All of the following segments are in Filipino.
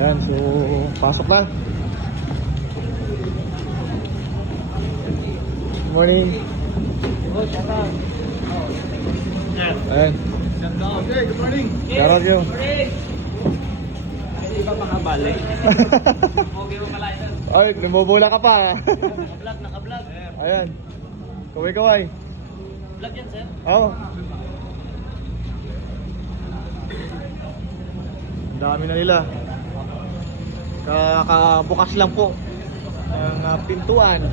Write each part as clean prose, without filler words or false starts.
Ayan, so pasok na. Good morning. Oh, shout out. Ayan. Okay, good morning. Shout out you. Hindi ba makabali? Okay mo pala ito. Ay, lumubula ka pa. Naka-vlog. Ayan. Kaway-kaway. Vlog yan, sir. Oo. Ang dami na nila. Kakabukas lang po ng pintuan.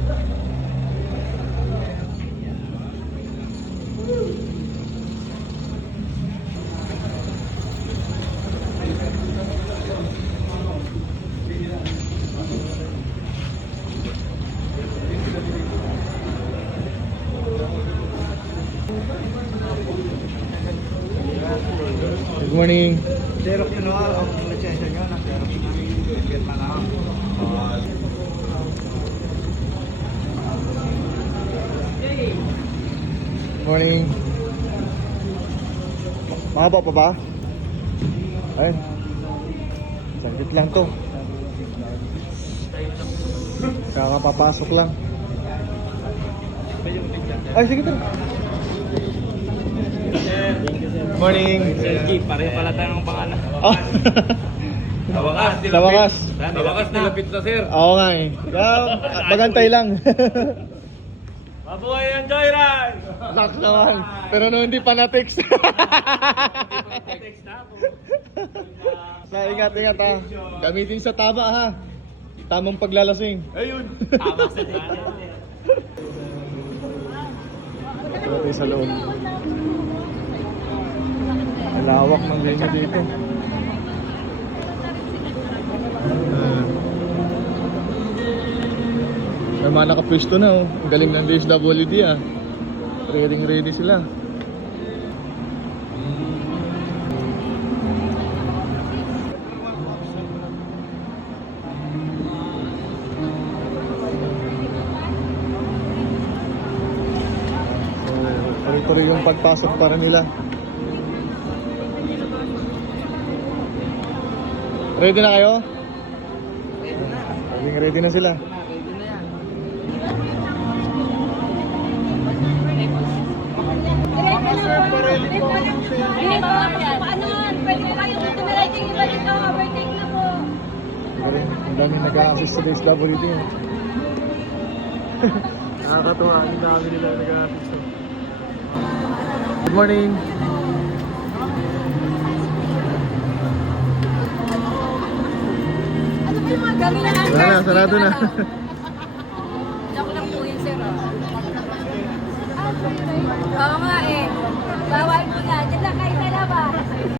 Good morning. Xerox yun, ang lisensya nyo. Xerox na. Get na lang. Morning. Mahaba pa ba? Ayun. Saglit lang to. Kakapapasok lang. Ay, sige to. Morning. Sergi, pareho pala tayo ng pangalan. Oh. Sa wakas. Sa wakas nilapit na, sir. Oo nga eh. Magantay lang. Mabuhay ang joyride! Naks naman. Pero no, hindi pa na-text. Text na ako. Sa ingat ha. Gamitin sa tama ha. Tamang paglalasing. Ayun. Tama sa dito. Ito natin sa loob. Malawak ng venue dito. May mga nakapwesto na oh. Ang galing ng DSWD ah. Ready sila. Pare-pare yung pagpasok para nila. Ready na kayo? Ready na sila. Ang daming nag-a-assist sa DSWD. Nakakatuwa, ang dami nila nag-a-assist. Good morning! Ano ba yung mga gamit na hangers? Wala na, sarado na. Joke lang po yun, sir. Oo nga eh. Bawal po na.